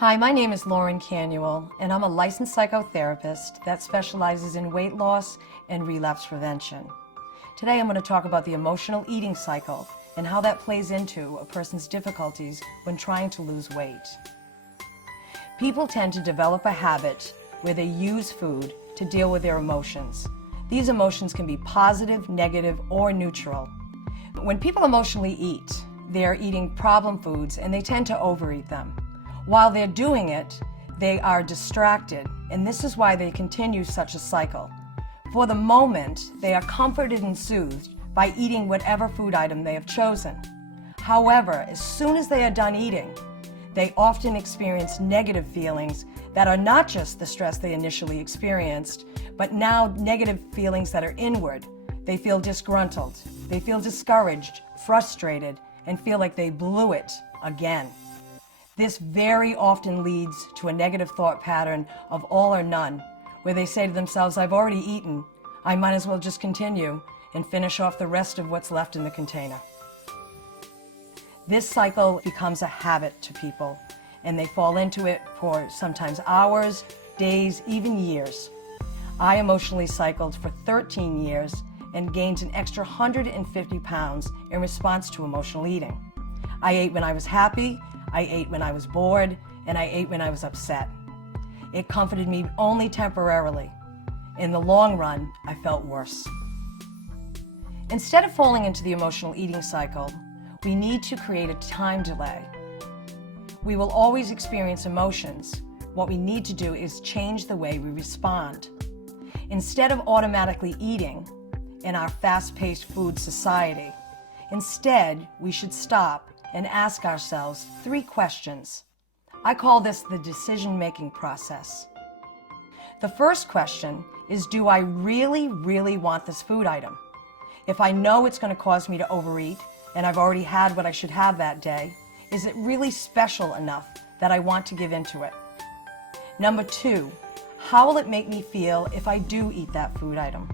Hi, my name is Lauren Canuel, and I'm a licensed psychotherapist that specializes in weight loss and relapse prevention. Today I'm going to talk about the emotional eating cycle and how that plays into a person's difficulties when trying to lose weight. People tend to develop a habit where they use food to deal with their emotions. These emotions can be positive, negative, or neutral. When people emotionally eat, they're eating problem foods and they tend to overeat them. While they're doing it, they are distracted, and this is why they continue such a cycle. For the moment, they are comforted and soothed by eating whatever food item they have chosen. However, as soon as they are done eating, they often experience negative feelings that are not just the stress they initially experienced, but now negative feelings that are inward. They feel disgruntled, they feel discouraged, frustrated, and feel like they blew it again. This very often leads to a negative thought pattern of all or none, where they say to themselves, I've already eaten, I might as well just continue and finish off the rest of what's left in the container. This cycle becomes a habit to people, and they fall into it for sometimes hours, days, even years. I emotionally cycled for 13 years and gained an extra 150 pounds in response to emotional eating. I ate when I was happy, I ate when I was bored, and I ate when I was upset. It comforted me only temporarily. In the long run, I felt worse. Instead of falling into the emotional eating cycle, we need to create a time delay. We will always experience emotions. What we need to do is change the way we respond. Instead of automatically eating in our fast-paced food society, instead we should stop and ask ourselves 3 questions. I call this the decision-making process. The first question is, do I really, really want this food item? If I know it's going to cause me to overeat, and I've already had what I should have that day, is it really special enough that I want to give into it? Number 2, how will it make me feel if I do eat that food item?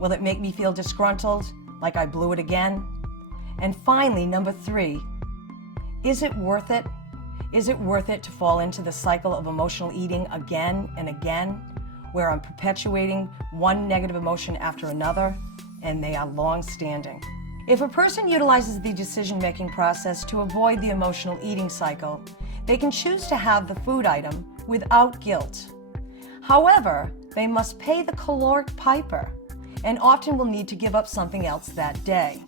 Will it make me feel disgruntled, like I blew it again? And finally, number 3, is it worth it? Is it worth it to fall into the cycle of emotional eating again and again, where I'm perpetuating one negative emotion after another, and they are long-standing? If a person utilizes the decision-making process to avoid the emotional eating cycle, they can choose to have the food item without guilt. However, they must pay the caloric piper and often will need to give up something else that day.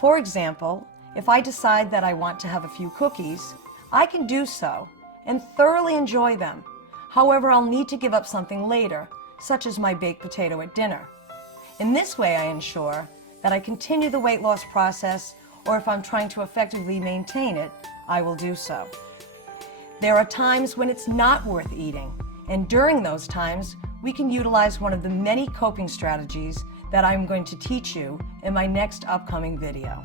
For example, if I decide that I want to have a few cookies, I can do so and thoroughly enjoy them. However, I'll need to give up something later, such as my baked potato at dinner. In this way, I ensure that I continue the weight loss process, or if I'm trying to effectively maintain it, I will do so. There are times when it's not worth eating, and during those times, we can utilize one of the many coping strategies that I'm going to teach you in my next upcoming video.